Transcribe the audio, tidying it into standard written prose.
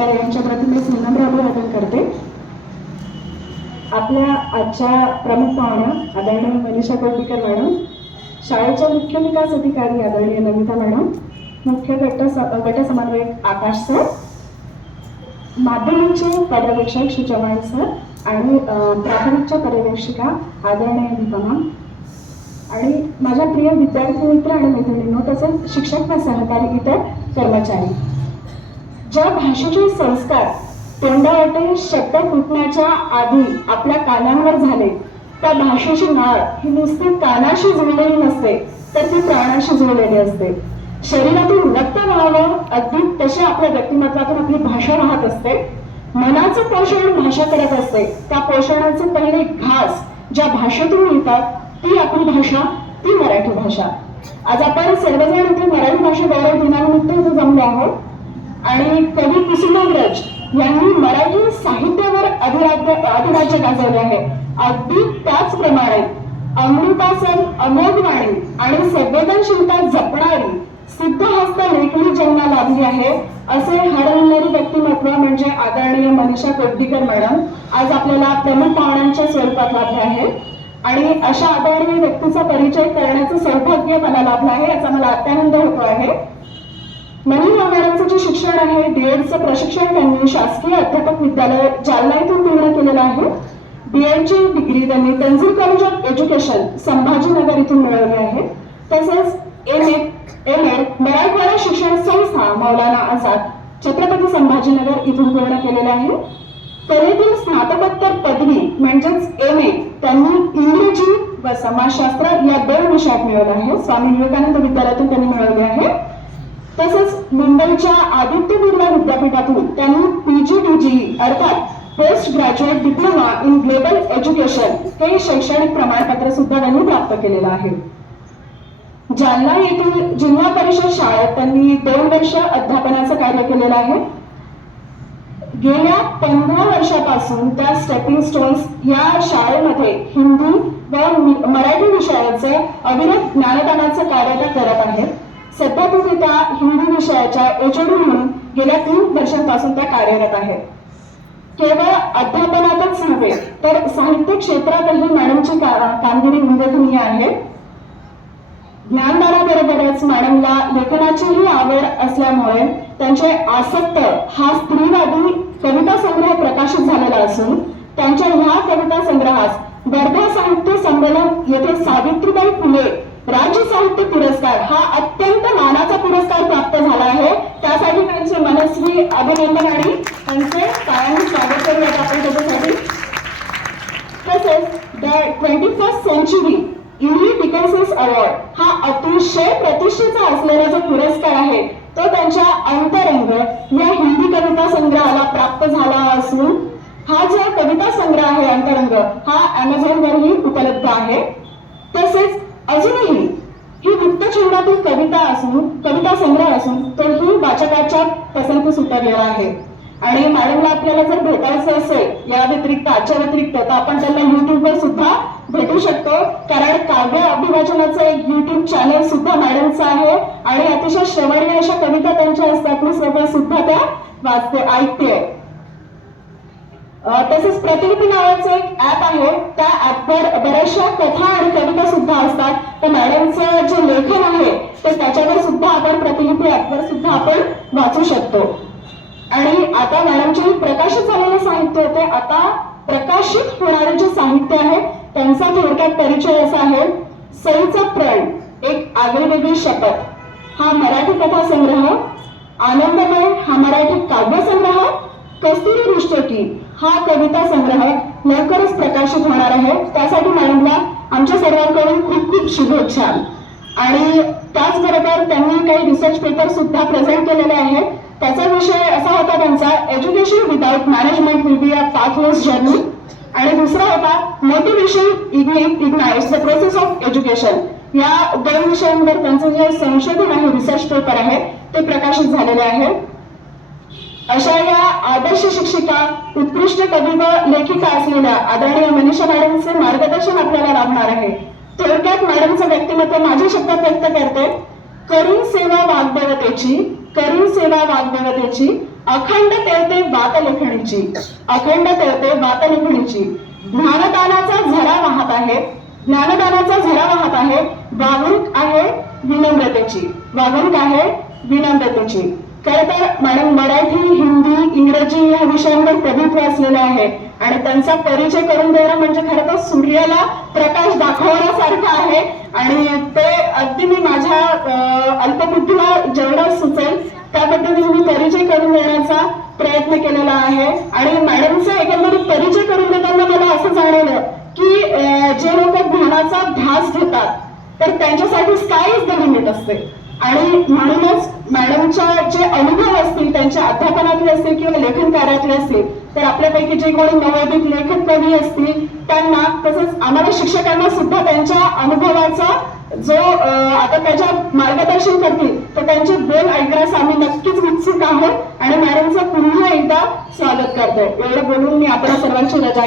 प्रकारे यांच्या प्रति मी विनम्र अभिवादन करते. आपल्या आजच्या प्रमुख पाहुण्या आदरणीय मनीषा कोटकर मॅडम, शाळेच्या मुख्य विकास अधिकारी आदरणीय नमिता मॅडम, मुख्य गट समन्वयक आकाश सर, माध्यमिकचे पर्यवेक्षक श्री चव्हाण सर आणि प्राथमिकच्या पर्यवेक्षिका आदरणीय दीपा मॅम आणि माझ्या प्रिय विद्यार्थी मित्र आणि मैत्रिणींनो, तसेच शिक्षक व सहकारी इतर कर्मचारी. ज्या भाषेचे संस्कार तोंडावाटे शब्द फुटण्याच्या आधी आपल्या कानांवर झाले, त्या भाषेची नाळ ही नुसती कानाशी जुळलेली नसते, तर ती प्राणाशी जुळलेली असते. शरीरातून रक्त व्हावं अगदी तसे आपल्या व्यक्तिमत्वातून आपली भाषा राहत असते. मनाचं पोषण भाषा करत असते. त्या पोषणाचे पहिले घास ज्या भाषेतून मिळतात ती आपली भाषा, ती मराठी भाषा. आज आपण सर्वजण इथे मराठी भाषा गौरव दिनानिमित्त इथे जमलो आहोत आणि कवी कुसुमाग्रज यांनी मराठी साहित्यावर अधिराज्य गाजवले आहे. अगदी त्याचप्रमाणे अमृतासन अमोघ वाणी आणि संवेदनशीलता जपणारी सिद्धहस्त लेखणी ज्यांना लाभली आहे असे हरवणारी व्यक्तिमत्व म्हणजे आदरणीय मनीषा कोटकर मॅडम आज आपल्याला प्रमुख पाहुण्यांच्या स्वरूपात लाभले आहे. आणि अशा आदरणीय व्यक्तीचा परिचय करण्याचं सौभाग्य मला लाभलं आहे, याचा मला अत्यानंद होतो आहे. मनीषा मॅडमचं जे शिक्षण आहे डीएडचं प्रशिक्षण त्यांनी शासकीय अध्यापक विद्यालय जालना येथून पूर्ण केलेलं आहे. बीएडची डिग्री त्यांनी Tanzeer college of education Sambhajinagar इथून मिळवली आहे. तसेच एम.एड मराठवाडा शिक्षण संस्था मौलाना आझाद छत्रपती संभाजीनगर इथून पूर्ण केलेले आहे. कलेतील स्नातकोत्तर पदवी म्हणजेच एम.ए त्यांनी इंग्रजी व समाजशास्त्र या 2 विषयात मिळवले आहे. स्वामी विवेकानंद विद्यालयातून त्यांनी मिळवले आहे. तसेच मुंबईच्या आदित्य बिर्ला विद्यापीठातून त्यांनी PGDGE अर्थात post graduate diploma in global education हे शैक्षणिक प्रमाणपत्र सुद्धा त्यांनी प्राप्त केलेलं आहे. जालना येथील जिल्हा परिषद शाळेत त्यांनी 2 वर्ष अध्यापनाचं कार्य केलेलं आहे. गेल्या 15 वर्षापासून त्या स्टेपिंग स्टोन्स या शाळेमध्ये हिंदी व मराठी विषयाचे अविरत ज्ञानदानाचं कार्य त्या करत आहेत. सध्या तिथे त्या हिंदी विषयाच्या एचओडी म्हणून गेल्या 3 वर्षांपासून त्या कार्यरत आहेत. केवळ अध्यापनातच नव्हे तर साहित्य क्षेत्रातही मॅडमची कामगिरी उल्लेखनीय आहे. ज्ञानदानाबरोबरच मॅडमला लेखनाचीही आवड असल्यामुळे त्यांचे आसक्त हा स्त्रीवादी कविता संग्रह प्रकाशित झालेला असून त्यांच्या ह्या कविता संग्रहास वर्धा साहित्य संमेलन येथे सावित्रीबाई फुले राज्य साहित्य पुरस्कार हा अत्यंत मानाचा पुरस्कार प्राप्त झाला आहे. त्यासाठी त्यांचे मनस्वी अभिनंदन आणि त्यांचे कायम स्वागत करूयात आपण त्याच्यासाठी. तसेच द 21st सेंचुरी इमली डिकेन्सन अवॉर्ड हा अतिशय प्रतिष्ठेचा असलेला जो पुरस्कार आहे तो त्यांच्या अंतरंग या हिंदी कविता संग्रहाला प्राप्त झाला असून हा जो कविता संग्रह आहे अंतरंग हा Amazonवरही उपलब्ध आहे. तसेच अजूनही ही वृत्तचिन्हातील कविता संग्रह असून तोही वाचकाच्या पसंतीस उतरलेला आहे. आणि मॅडमला आपल्याला जर भेटायचं असेल या व्यतिरिक्त आजच्या व्यतिरिक्त तर आपण त्यांना युट्यूबवर सुद्धा भेटू शकतो, कारण काव्य अभिवाचनाचं एक युट्यूब चॅनल सुद्धा मॅडमचं आहे आणि अतिशय श्रवणीय अशा कविता त्यांच्या असतात. मी सुद्धा त्या वाचते ऐकते. तसेच प्रतिलिपी नावाचं एक ऍप आहे. त्या ऍपवर बऱ्याचशा कथा आणि कविता सुद्धा असतात. तर मॅडमचं जे लेखन आहे ते त्याच्यावर सुद्धा आपण प्रतिलिपी ऍपवर सुद्धा आपण वाचू शकतो. आणि आता मॅडमचे प्रकाशित झालेले साहित्य होते. आता प्रकाशित होणारे जे साहित्य आहे त्यांचा थोडक्यात परिचय असा आहे. सईचा प्रण एक आगळीवेगळी शपथ हा मराठी कथा संग्रह, आनंदमय हा मराठी काव्य संग्रह, कस्तुरी दृष्टकी हा कविता संग्रह लवकरच प्रकाशित होणार आहे. त्यासाठी मॅडमला आमच्या सर्वांकडून खूप खूप शुभेच्छा. आणि त्याचबरोबर त्यांनी काही रिसर्च पेपर सुद्धा प्रेझेंट केलेले आहेत. त्याचा विषय असा होता त्यांचा education without management will be a pathless journey आणि दुसरा होता motivation ignites the process of education. या 2 विषयांवर त्यांचं जे संशोधन आहे रिसर्च पेपर आहे ते प्रकाशित झालेले आहे. अशा या आदर्श शिक्षिका उत्कृष्ट कवी व लेखिका असलेल्या आदरणीय मनीषा मॅडमचे मार्गदर्शन आपल्याला लाभणार आहे. थोडक्यात मॅडमचं व्यक्तिमत्व माझ्या शब्दात व्यक्त करते. करीन सेवा वाग्देवतेची अखंड तेवते बात लेखणीची, अखंड तेवते बात लेखणीची. ज्ञानदानाचा झरा वाहत आहे, ज्ञानदानाचा झरा वाहत आहे. वागणूक आहे विनम्रतेची, वागणूक आहे विनम्रतेची. खरं तर मॅडम मराठी, हिंदी, इंग्रजी या विषयांवर प्रभुत्व असलेलं आहे आणि त्यांचा परिचय करून देणं म्हणजे खरं तर सूर्याला प्रकाश दाखवण्यासारखं आहे. आणि ते अगदी मी माझ्या अल्पबुद्धीला जेवढं सुचेल त्या पद्धतीने मी परिचय करून देण्याचा प्रयत्न केलेला आहे. आणि मॅडमचा एकंदरीत परिचय करून देताना मला असं जाणवलं की जे लोक ज्ञानाचा ध्यास घेतात तर त्यांच्यासाठी स्काय इज द लिमिट असते. आणि म्हणूनच मॅडमच्या जे अनुभव असतील त्यांच्या अध्यापनातले असतील किंवा लेखन कार्यातले असतील तर आपल्यापैकी जे कोणी नवोदित लेखक कवी असतील त्यांना तसंच आम्हाला शिक्षकांना सुद्धा त्यांच्या अनुभवाचा जो आता त्याच्या मार्गदर्शन करतील तर त्यांचे बोल ऐकण्यास आम्ही नक्कीच उत्सुक आहोत आणि मॅडमचं पुन्हा एकदा स्वागत करतोय. एवढं बोलून मी आपल्या सर्वांची रजा